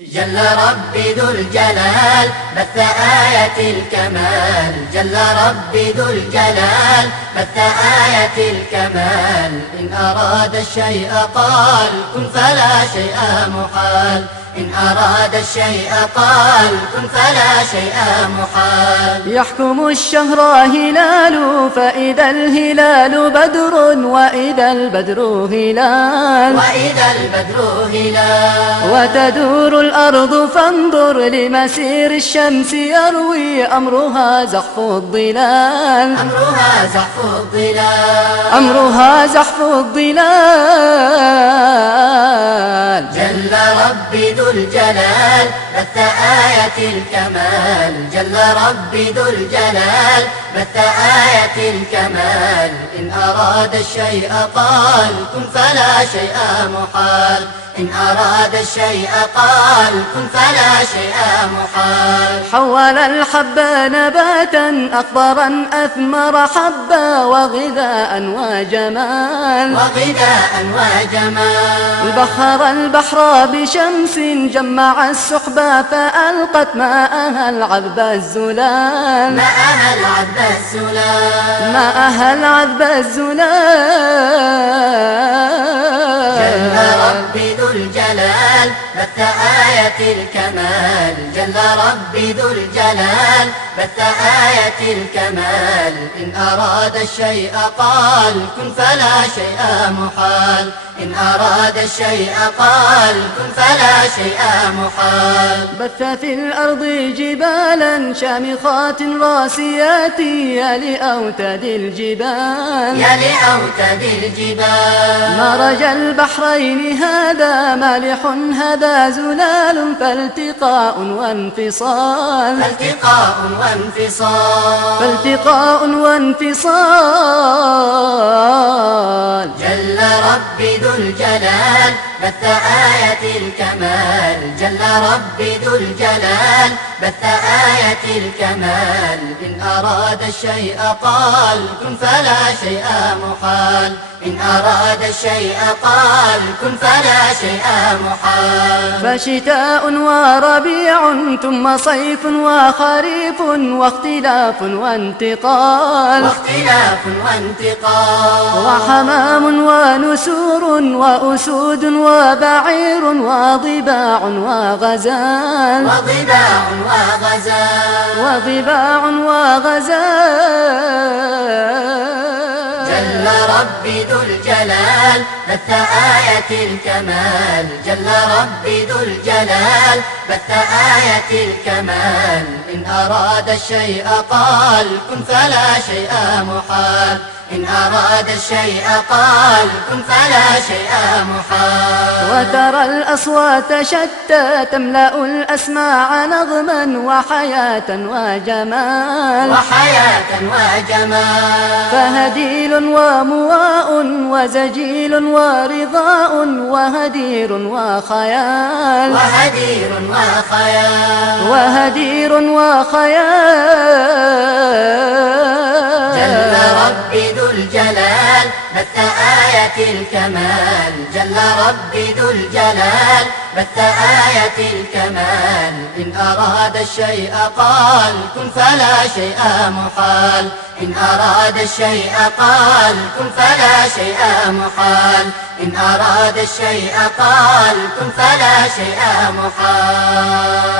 جل ربي ذو الجلال بث آية الكمال، جل ربي ذو الجلال بث آية الكمال. إن أراد الشيء قال كن فلا شيء محال، إن أراد الشيء قال كن فلا شيء محال. يحكم الشهر هلال فإذا الهلال بدر، وإذا البدر هلال، وإذا البدر هلال. وتدور الأرض فانظر لمسير الشمس يروي أمرها زحف الظلال، أمرها زحف الظلال، أمرها زحف الظلال. جل ربي ذو الجلال بث آية الكمال، جل ربي ذو الجلال بث آية الكمال. إن أراد الشيء قال كن فلا شيء محال، إن أراد الشيء قال كن فلا شيء محال. حول الحب نباتا أخضرا أثمر حبا وغذاء وجمال، وغذاء وجمال. بخر البحر بشمس جمع السحب فألقت ماءها العذب الزلال، ماءها العذب الزلال، ماءها العذب الزلال. جل ربي ذو الجلال بث آية الكمال، جل ربي ذو الجلال بث آية الكمال. إن أراد الشيء قال كن فلا شيء محال، إن أراد الشيء قال كن فلا شيء محال. بث في الأرض جبالا شامخات راسيات يا لأوتاد الجبال، يا لأوتاد الجبال. مرج البحرين هذا مالح هذا زلال، فالتقاء وانفصال، فالتقاء وانفصال، فالتقاء وانفصال. جل ربي ذو الجلال بث آية الكمال، جل ربي ذو الجلال بث آية الكمال. إن أراد الشيء قال كن فلا شيء محال، إن أراد الشيء قال كن فلا شيء محال. فشتاء وربيع ثم صيف وخريف واختلاف وانتقال، واختلاف وانتقال. وحمام ونسور وأسود وبعير وضباع وغزال، وضباع وغزال، وضباع وغزال. جل ربي ذو الجلال بث آية الكمال، جل ربي ذو الجلال بث آية الكمال. إن أراد الشيء قال كن فلا شيء محال، إن أراد الشيء قال كن فلا شيء محال. وترى الأصوات شتى تملأ الأسماع نظما وحياة وجمال، وحياة وجمال. فهديل ومواء وزجيل ورضاء وهدير وخيال، وهدير وخيال، وهدير وخيال. جل ربي ذو الجلال بث آية الكمال، جل ربي ذو الجلال بث آية الكمال. إن أراد الشيء قال كن فلا شيء محال، إن أراد الشيء قال كن فلا شيء محال، إن أراد الشيء قال كن فلا شيء محال.